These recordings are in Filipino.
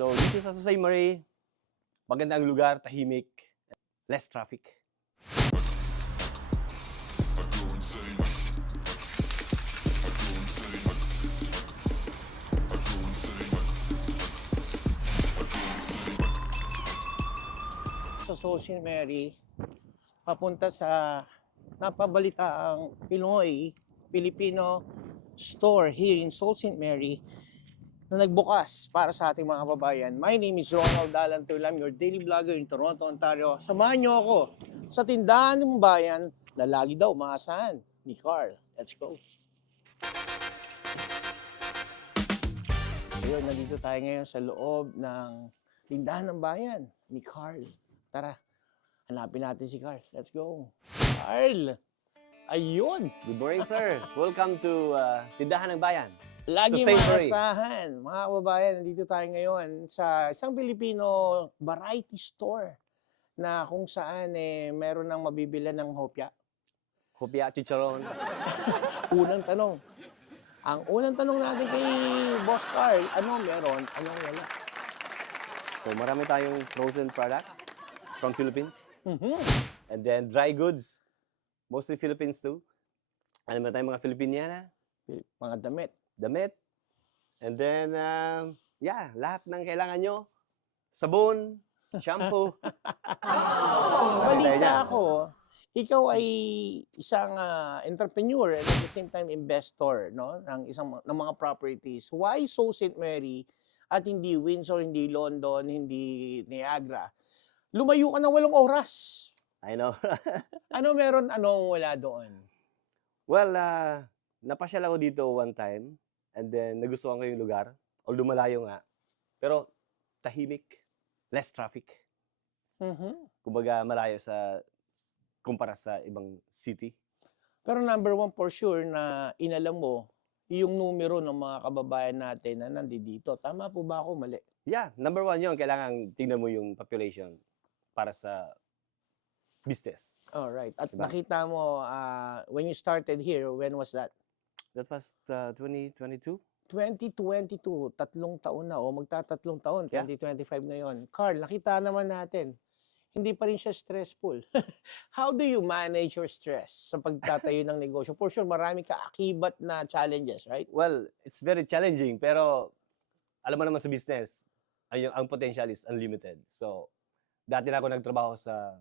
So, dito sa Susay Marie, magandang lugar, tahimik, less traffic. sa Social Mary papunta sa napabalitaang Pinoy Filipino store here in Sault Ste. Mary na nagbukas para sa ating mga kababayan. My name is Ronald Dalan Tulam, your daily vlogger in Toronto, Ontario. Samahan niyo ako sa tindahan ng bayan na lagi daw maasahan ni Carl. Let's go! Ayun, nandito tayo ngayon sa loob ng tindahan ng bayan ni Carl. Tara, hanapin natin si Carl. Let's go. Carl! Ayun! Good morning, sir. Welcome to uh, Tindahan ng Bayan. Lagi. Marie. maasahan. Mga kababayan, nandito tayo ngayon sa isang Pilipino variety store na kung saan eh, meron ng mabibilan ng hopya. Hopia, chicharon. Unang tanong. Ang unang tanong natin kay Boss Carl, ano meron, anong wala? So, marami tayong frozen products from Philippines. Mhm. And then, dry goods. Mostly Philippines too. Ano meron tayong mga Filipiniana, Mga damit. Damit. And then, um, yeah, lahat ng kailangan nyo. Sabon, shampoo. Balita dyan. ako, ikaw ay isang ah, entrepreneur and at the same time investor no ng isang ng mga properties. Why so St. Mary at hindi Windsor, hindi London, hindi Niagara? Lumayo ka na walong oras. I know. Ano meron anong wala doon? well, uh, napasyal ako dito one time. And then, nagustuhan ko yung lugar. Although malayo nga. Pero, tahimik. Less traffic. Mhm. Kumbaga, malayo sa kumpara sa ibang city. Pero number one for sure na inalam mo yung numero ng mga kababayan natin na nandito. Tama po ba ako mali? Yeah, number one yun. Kailangan tingnan mo yung population para sa business. All right. At Diba? nakita mo ah, when you started here, when was that? That was uh, 2022. 2022, tatlong taon na o magtatatlong taon, Yeah. 2025 ngayon. Carl, nakita naman natin, hindi pa rin siya stressful. How do you manage your stress sa pagtatayo ng negosyo? For sure, marami ka akibat na challenges, right? Well, it's very challenging. Pero, alam mo naman sa business, ay, ang potential is unlimited. So, dati na ako nagtrabaho sa,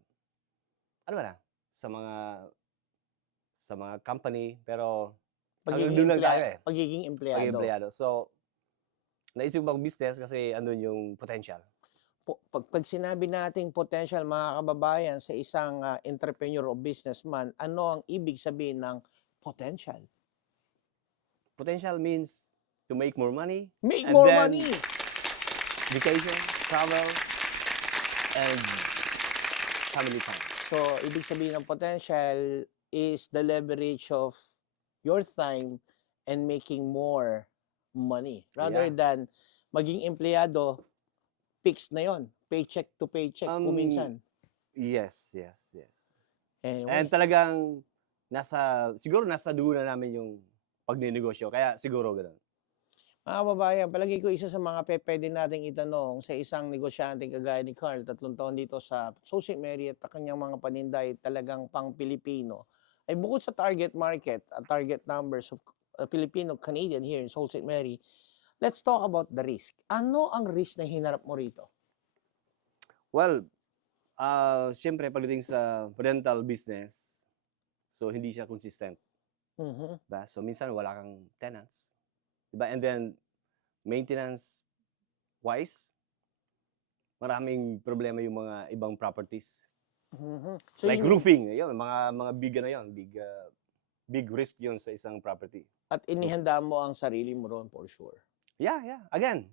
ano ba na? Sa mga, sa mga company. Pero, Hanggang doon lang tayo emplea- eh. Pagiging empleyado. pag empleyado. So, naisip ko mag-business kasi andun yung potential. Po- pag, pag sinabi nating potential, mga kababayan, sa isang ah, entrepreneur o businessman, ano ang ibig sabihin ng potential? Potential means to make more money, Make And more then- money! vacation, travel, and family time. So, ibig sabihin ng potential is the leverage of your time and making more money. Rather Yeah. than maging empleyado, fixed na yon Paycheck to paycheck Um, kung minsan. Yes, yes, yes. Anyway, And talagang nasa, siguro nasa dugo na namin yung pagninegosyo. Kaya siguro ganun. mga kababayan, palagi ko isa sa mga pe- pwede nating itanong sa isang negosyante kagaya ni Carl, tatlong taon dito sa Ste. Mary at kanyang mga paninda ay talagang pang Pilipino. Ay bukod sa target market at target numbers of uh, Filipino-Canadian here in Sault Ste. Mary, let's talk about the risk. Ano ang risk na hinarap mo rito? Well, uh, siyempre pagdating sa rental business, so hindi siya consistent. Mhm. Diba? So minsan wala kang tenants. Diba? And then, maintenance wise, maraming problema yung mga ibang properties. Mhm. So like yun- roofing, yun, mga mga big ano yun, big uh, big risk yun sa isang property. At inihanda mo ang sarili mo ron for sure. Yeah, yeah. Again,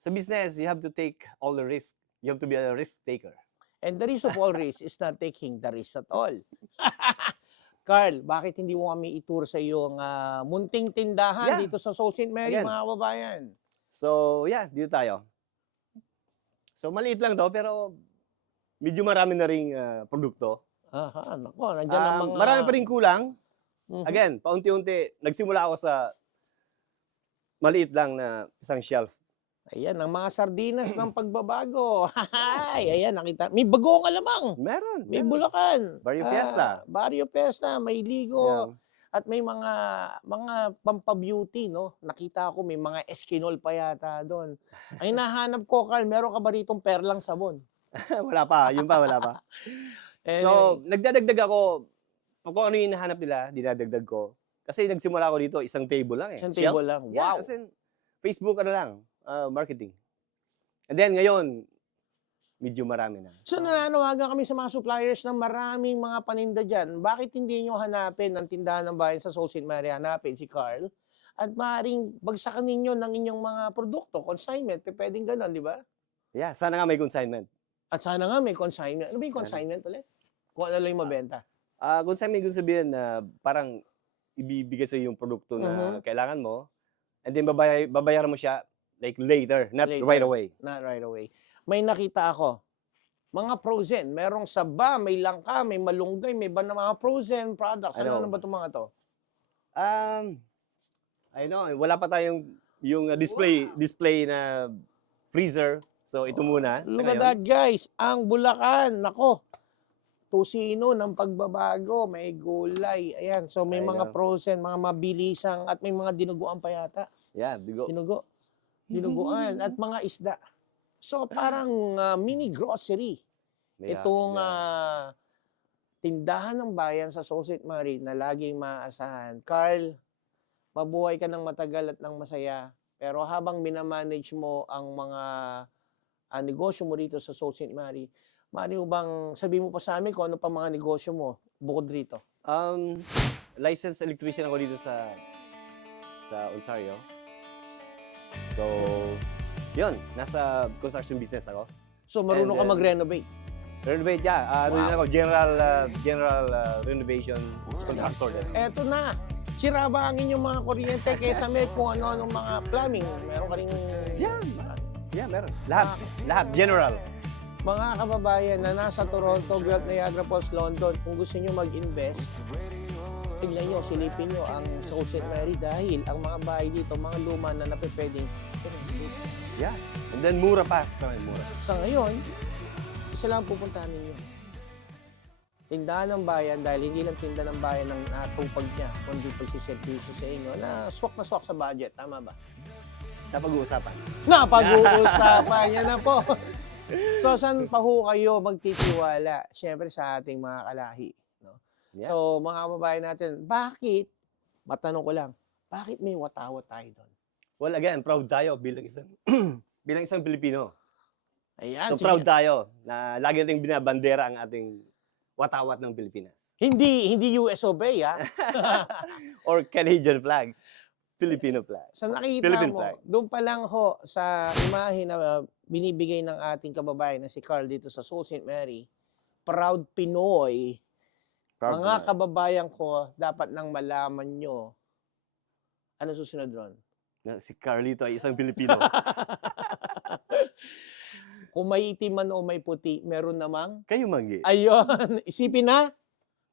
sa business, you have to take all the risk. You have to be a risk taker. And the risk of all risk is not taking the risk at all. Carl, bakit hindi mo kami itur sa iyong ah, munting tindahan Yeah. dito sa Sault Ste. Mary, Again. mga kababayan? So, yeah, dito tayo. So, maliit lang to, pero medyo marami na ring uh, produkto. Aha, nako, nandiyan ang Um, mga... Marami pa rin kulang. Mhm. Again, paunti-unti, nagsimula ako sa maliit lang na isang shelf. Ayan, ang mga sardinas ng pagbabago. Hay, ayan, nakita. May bagong alamang. Meron. May meron. Bulacan. Barrio Ah, Fiesta. Barrio Fiesta, may ligo. Yeah. At may mga mga pampabeauty, no? Nakita ko may mga eskinol pa yata doon. Ay nahanap ko, Carl, meron ka ba ritong perlang sabon? wala pa. Yun pa, wala pa. So, nagdadagdag ako. Kung ano yung hinahanap nila, dinadagdag ko. Kasi nagsimula ako dito, isang table lang eh. isang Shelf. table lang. Yeah, Wow. as in, Facebook ano lang, ah, marketing. And then ngayon, medyo marami na. So nananawagan kami sa mga suppliers ng maraming mga paninda dyan. Bakit hindi nyo hanapin ang tindahan ng bayan sa Soul St. Mary? Hanapin si Carl. At maaaring bagsakan ninyo ng inyong mga produkto, consignment. Pwedeng ganun, di ba? Yeah, sana nga may consignment. At sana nga may consignment. Ano ba yung consignment ulit? Kung ano lang yung mabenta. Ah, consignment gusto sabihin na parang ibibigay sa yung produkto na Mhm. kailangan mo. And then babay, babayaran mo siya like later, not Later. right away. Not right away. May nakita ako. Mga frozen. Merong saba, may langka, may malunggay, may iba na mga frozen products. Ano, Ano? ano ba itong mga to? Um, I know, wala pa tayong yung uh, display display na freezer. So ito muna. Look at that, guys. Ang Bulacan. Nako. Tusino ng pagbabago. May gulay. Ayan. So, may I mga know. frozen, mga mabilisang, at may mga dinuguan pa yata. Yeah, digo. Dinugo. Dinuguan. At mga isda. So, parang ah, mini grocery. Yeah, Itong yeah. ah, tindahan ng bayan sa Ste. Marie na laging maaasahan. Carl, mabuhay ka ng matagal at ng masaya. Pero habang minamanage mo ang mga ah, negosyo mo rito sa Sault Ste. Marie, maaari mo bang sabihin mo pa sa amin kung ano pa mga negosyo mo bukod rito? Um, licensed electrician ako dito sa sa Ontario. So, yun, nasa construction business ako. So, marunong And ka mag-renovate. Renovate, yeah. Uh, Wow. ako, general uh, general uh, renovation contractor din. Eto na. Siraba ang inyong mga kuryente kaysa may kung ano-ano mga plumbing. Meron ka rin... Yeah. Yeah, meron. Lahat. Lahat. General. Mga kababayan na nasa Toronto, Guelph, Niagara Falls, London, kung gusto nyo mag-invest, tignan nyo, silipin nyo ang Sault Ste. Mary dahil ang mga bahay dito, mga luma na napipwedeng Yeah. And then mura pa. Sa akin, mura. Sa ngayon, isa lang ang pupuntahan ninyo. Tindahan ng bayan dahil hindi lang tinda ng bayan ang natupag niya, kundi pagsiservisyo sa inyo na swak na swak sa budget. Tama ba? Napag-uusapan. Napag-uusapan niya na po. So, saan pa ho kayo magtitiwala? Siyempre sa ating mga kalahi. No? Yeah. So, mga kababayan natin, bakit, matanong ko lang, bakit may watawa tayo doon? Well, again, proud tayo bilang isang bilang isang Pilipino. Ayan, So sige. proud tayo na lagi nating binabandera ang ating watawat ng Pilipinas. Hindi, hindi US obey, ha? Or Canadian flag. Filipino flag. Sa nakita Philippine mo, flag. doon pa lang ho sa imahe na uh, binibigay ng ating kababayan na si Carl dito sa Sault Ste. Mary, proud Pinoy, Proud mga Pinoy. kababayan ko, dapat nang malaman nyo, ano susunod ron? na si Carlito ay isang Pilipino. Kung may itim man o may puti, meron namang, Kayo manggi. ayun, isipin na,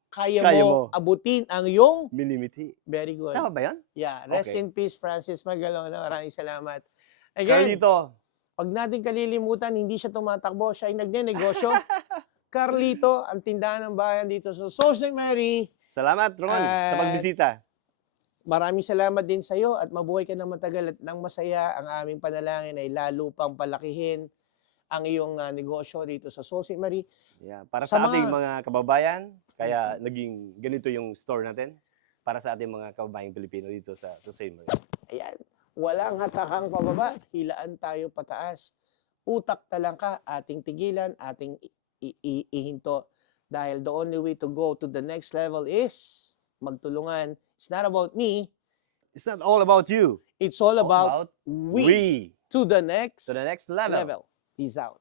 kaya, Kaya mo, mo. abutin ang iyong, Minimiti. very good. Tama ba yan? Yeah, rest Okay. in peace, Francis Magalong. Maraming salamat. Again, Carlito. Pag natin kalilimutan, hindi siya tumatakbo, siya ay nagnenegosyo. Carlito, ang tindahan ng bayan dito sa Sault Ste. Mary. Salamat, Ron, sa At- pagbisita. Maraming salamat din sa iyo at mabuhay ka ng matagal at ng masaya. Ang aming panalangin ay lalo pang palakihin ang iyong ah, negosyo dito sa Ste. Mary. Yeah, para Sa sa, ating mga- mga kababayan, kaya naging ganito yung store natin. Para sa ating mga kababayang Pilipino dito sa, St. Marie. Ayan, walang hatakang pababa, hilaan tayo pataas. Utak talangka, ating tigilan, ating ihinto. Dahil the only way to go to the next level is magtulungan. It's not about me, It's not all about you. it's all all about, we, we. to the next To the next level. level. Peace out.